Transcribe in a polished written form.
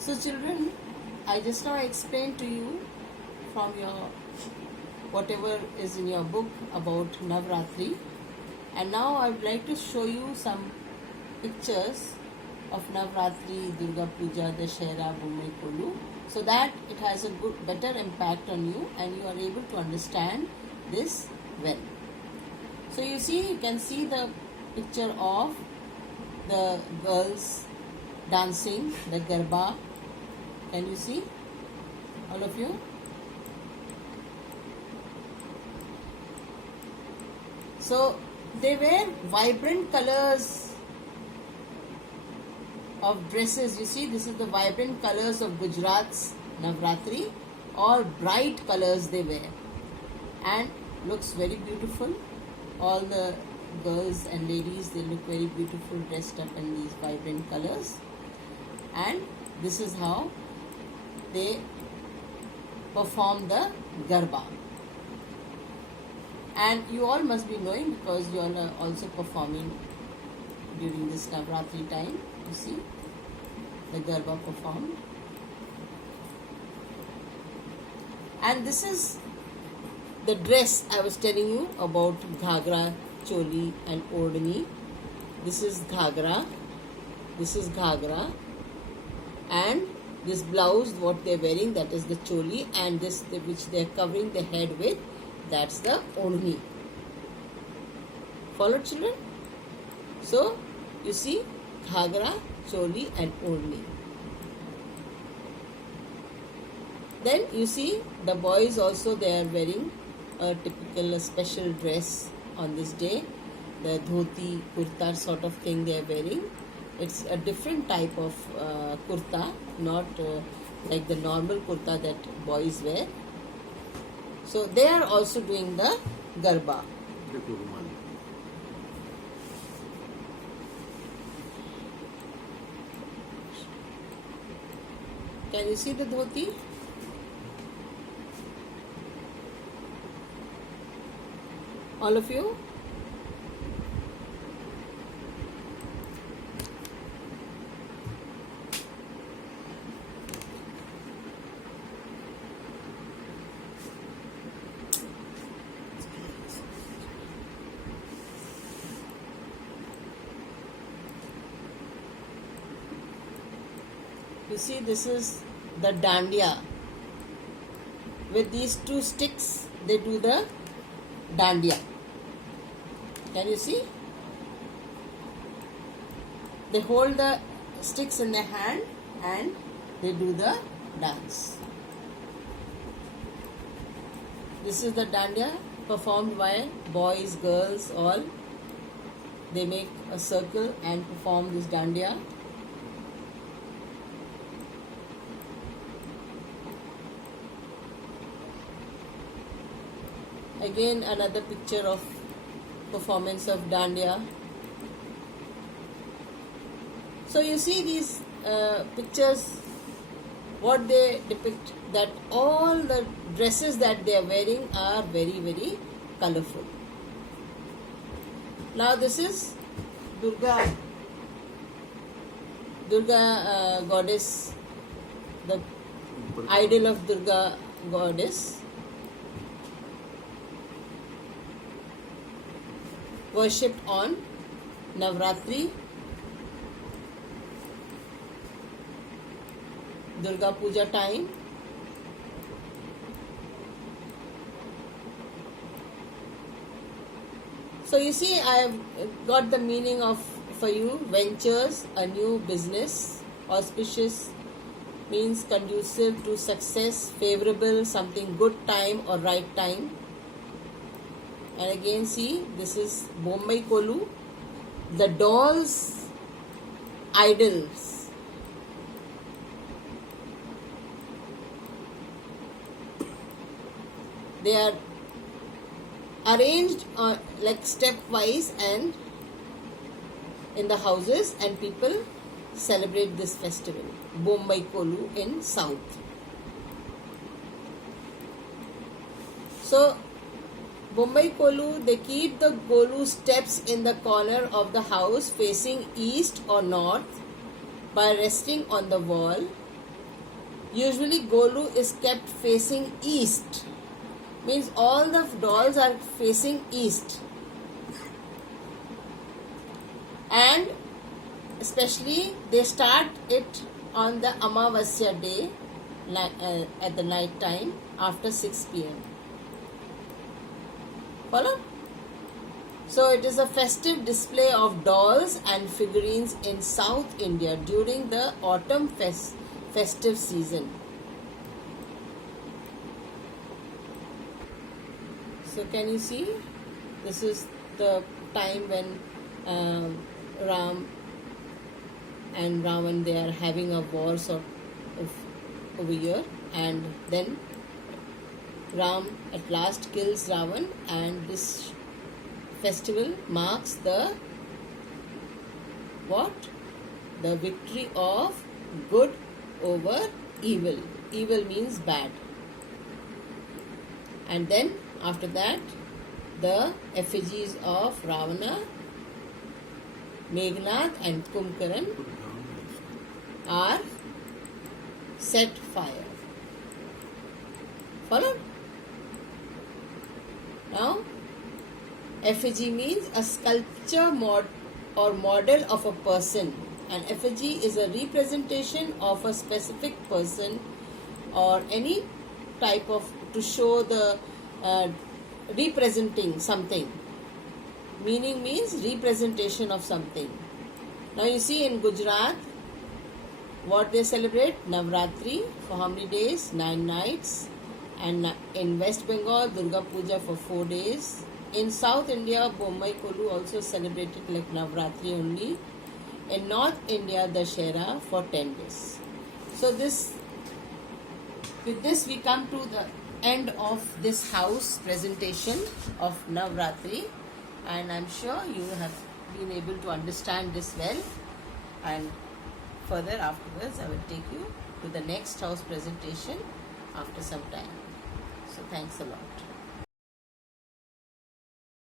So children, I just now explained to you from your whatever is in your book about Navratri, and now I would like to show you some pictures of Navratri, Durga Puja, Dashera, Bombay Kolu, so that it has a better impact on you and you are able to understand this well. So you can see the picture of the girls dancing the Garba. Can you see, all of you? So they wear vibrant colors of dresses. You see, this is the vibrant colors of Gujarat's Navratri. All bright colors they wear and looks very beautiful. All the girls and ladies, they look very beautiful dressed up in these vibrant colors, and this is how they perform the Garba. And you all must be knowing, because you all are also performing during this Navratri time. You see the Garba performed, and this is the dress I was telling you about: Ghagra, Choli and Odhni. This is Ghagra, and this blouse what they are wearing, that is the Choli, and this which they are covering the head with, that's the Odhni. Follow, children? So you see Ghagra, Choli and Odhni. Then you see the boys also, they are wearing a typical special dress on this day. The dhoti, kurta sort of thing they are wearing. It's a different type of kurta, not like the normal kurta that boys wear. So they are also doing the Garba. Can you see the dhoti? All of you? You see, this is the dandiya. With these two sticks, they do the dandiya. Can you see? They hold the sticks in their hand and they do the dance. This is the dandiya performed by boys, girls, all. They make a circle and perform this dandiya. Again, another picture of performance of dandiya. So you see these pictures, what they depict, that all the dresses that they are wearing are very, very colorful. Now this is Durga goddess, the idol of Durga goddess, worshipped on Navratri, Durga Puja time. So you see, I have got the meaning of for you: ventures, a new business, auspicious means conducive to success, favorable, something good time or right time. And again, see, this is Bombay Kolu, the dolls, idols. They are arranged like stepwise and in the houses, and people celebrate this festival, Bombay Kolu in South. So Bombay Kolu, they keep the Kolu steps in the corner of the house facing east or north by resting on the wall usually Golu is kept facing east. Means all the dolls are facing east. And especially they start it on the Amavasya day at the night time after 6 p.m. Follow? So it is a festive display of dolls and figurines in South India during the autumn festive season. So can you see? This is the time when Ram and Ravan, they are having a war sort of over here, and then Ram at last kills Ravan, and this festival marks the what? The victory of good over evil. Evil means bad. And then after that, the effigies of Ravana, Meghnad and Kumbhakarna are set fire. Follow? Now, effigy means a sculpture or model of a person. An effigy is a representation of a specific person or any type of, to show the representing something. Meaning means representation of something. Now you see in Gujarat, what they celebrate? Navratri for how many days? 9 nights. And in West Bengal, Durga Puja for 4 days. In South India, Bombay Kolu also celebrated like Navratri only. In North India, Dashera for 10 days. So with this we come to the end of this house presentation of Navratri, and I'm sure you have been able to understand this well, and further afterwards I will take you to the next house presentation after some time. So thanks a lot.